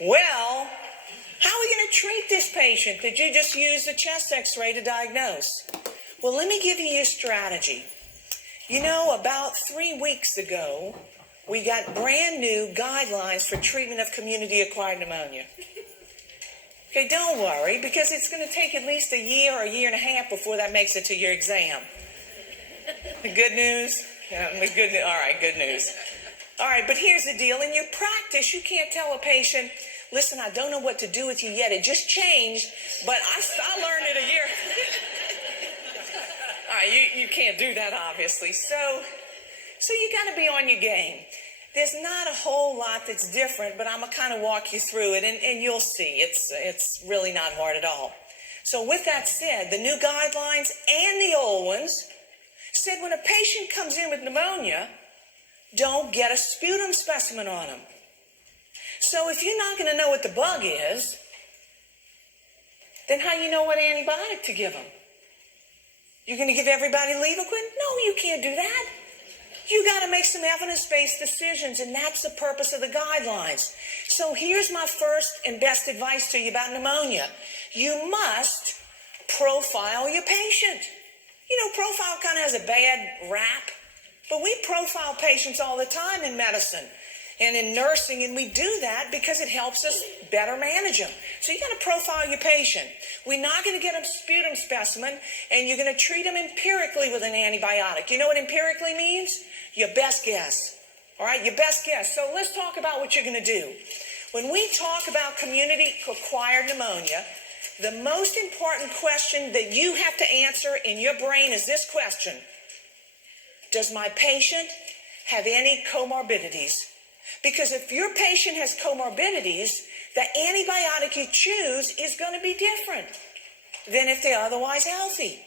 Well, how are we going to treat this patient that you just used a chest x-ray to diagnose? Well, let me give you a strategy. You know, about 3 weeks ago, we got brand new guidelines for treatment of community-acquired pneumonia. Okay, don't worry, because it's going to take at least a year or a year and a half before that makes it to your exam. The good news? Yeah, the good news. All right, good news. All right, but here's the deal. In your practice, you can't tell a patient, listen, I don't know what to do with you yet. It just changed, but I learned it a year. All right, you can't do that, obviously. So you got to be on your game. There's not a whole lot that's different, but I'm going to kind of walk you through it, and you'll see. It's really not hard at all. So with that said, the new guidelines and the old ones said when a patient comes in with pneumonia, don't get a sputum specimen on them. So if you're not going to know what the bug is, then how do you know what antibiotic to give them? You're going to give everybody Levaquin? No, you can't do that. You got to make some evidence-based decisions, and that's the purpose of the guidelines. So here's my first and best advice to you about pneumonia. You must profile your patient. You know, profile kind of has a bad rap, but we profile patients all the time in medicine and in nursing, and we do that because it helps us better manage them. So you got to profile your patient. We're not going to get a sputum specimen, and you're going to treat them empirically with an antibiotic. You know what empirically means? Your best guess. All right, your best guess. So let's talk about what you're going to do. When we talk about community-acquired pneumonia, the most important question that you have to answer in your brain is this question. Does my patient have any comorbidities? Because if your patient has comorbidities, the antibiotic you choose is going to be different than if they're otherwise healthy.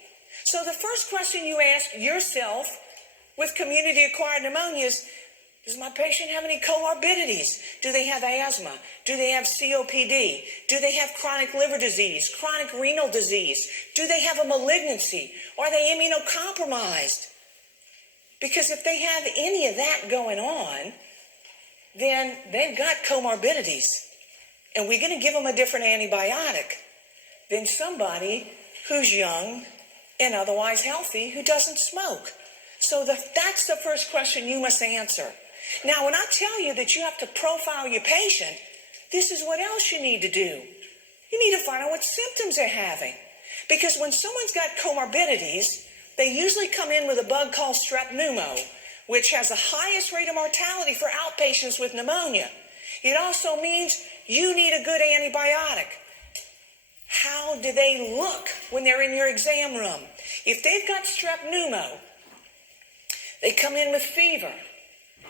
So the first question you ask yourself with community-acquired pneumonia is, does my patient have any comorbidities? Do they have asthma? Do they have COPD? Do they have chronic liver disease, chronic renal disease? Do they have a malignancy? Are they immunocompromised? Because if they have any of that going on, then they've got comorbidities. And we're going to give them a different antibiotic than somebody who's young and otherwise healthy who doesn't smoke. So that's the first question you must answer. Now, when I tell you that you have to profile your patient, this is what else you need to do. You need to find out what symptoms they're having. Because when someone's got comorbidities, they usually come in with a bug called strep pneumo, which has the highest rate of mortality for outpatients with pneumonia. It also means you need a good antibiotic. How do they look when they're in your exam room? If they've got strep pneumo, they come in with fever.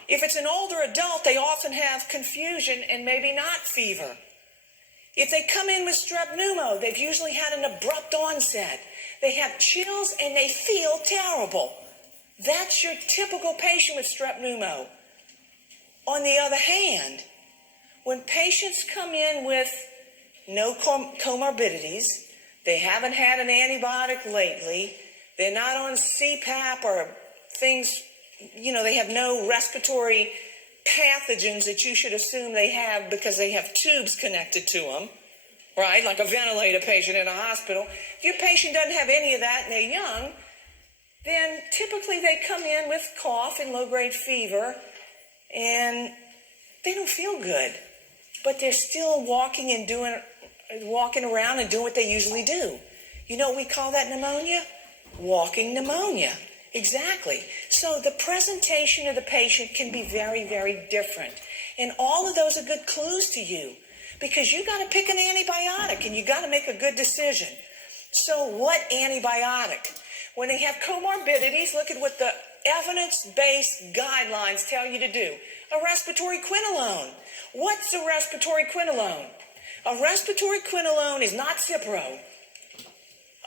If it's an older adult, they often have confusion and maybe not fever. If they come in with strep pneumo, they've usually had an abrupt onset. They have chills and they feel terrible. That's your typical patient with strep pneumo. On the other hand, when patients come in with no comorbidities, they haven't had an antibiotic lately, they're not on CPAP or things, you know, they have no respiratory pathogens that you should assume they have because they have tubes connected to them, right? Like a ventilator patient in a hospital. If your patient doesn't have any of that and they're young, then typically they come in with cough and low-grade fever, and they don't feel good, but they're still walking around and doing what they usually do. You know what we call that pneumonia? Walking pneumonia. Exactly. So the presentation of the patient can be very, very different. And all of those are good clues to you because you got to pick an antibiotic and you got to make a good decision. So what antibiotic? When they have comorbidities, look at what the evidence-based guidelines tell you to do. A respiratory quinolone. What's a respiratory quinolone? A respiratory quinolone is not Cipro.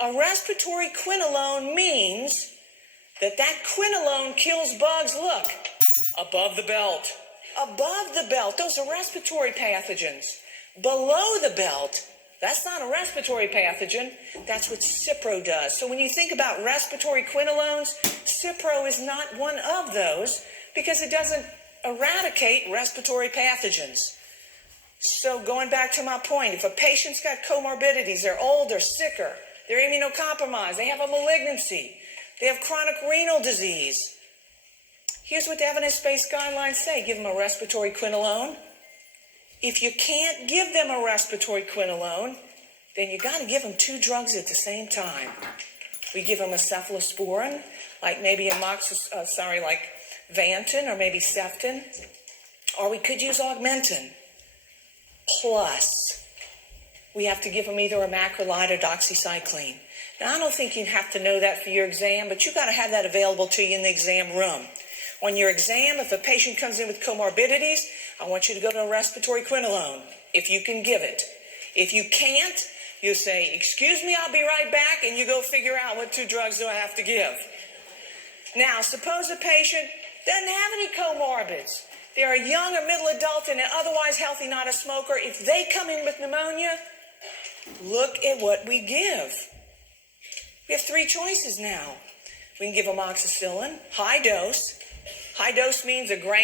A respiratory quinolone means that quinolone kills bugs, look, above the belt. Above the belt, those are respiratory pathogens. Below the belt, that's not a respiratory pathogen. That's what Cipro does. So when you think about respiratory quinolones, Cipro is not one of those because it doesn't eradicate respiratory pathogens. So going back to my point, if a patient's got comorbidities, they're older, sicker, they're immunocompromised, they have a malignancy, they have chronic renal disease, here's what the evidence-based guidelines say. Give them a respiratory quinolone. If you can't give them a respiratory quinolone, then you got to give them 2 drugs at the same time. We give them a cephalosporin, like maybe like Vantin or maybe Septin, or we could use Augmentin. Plus, we have to give them either a macrolide or doxycycline. Now, I don't think you have to know that for your exam, but you got to have that available to you in the exam room. On your exam, if a patient comes in with comorbidities, I want you to go to a respiratory quinolone, if you can give it. If you can't, you say, excuse me, I'll be right back, and you go figure out what 2 drugs do I have to give. Now, suppose a patient doesn't have any comorbids. They're a young or middle adult and otherwise healthy, not a smoker. If they come in with pneumonia, look at what we give. We have 3 choices now. We can give amoxicillin, high dose. High dose means a gram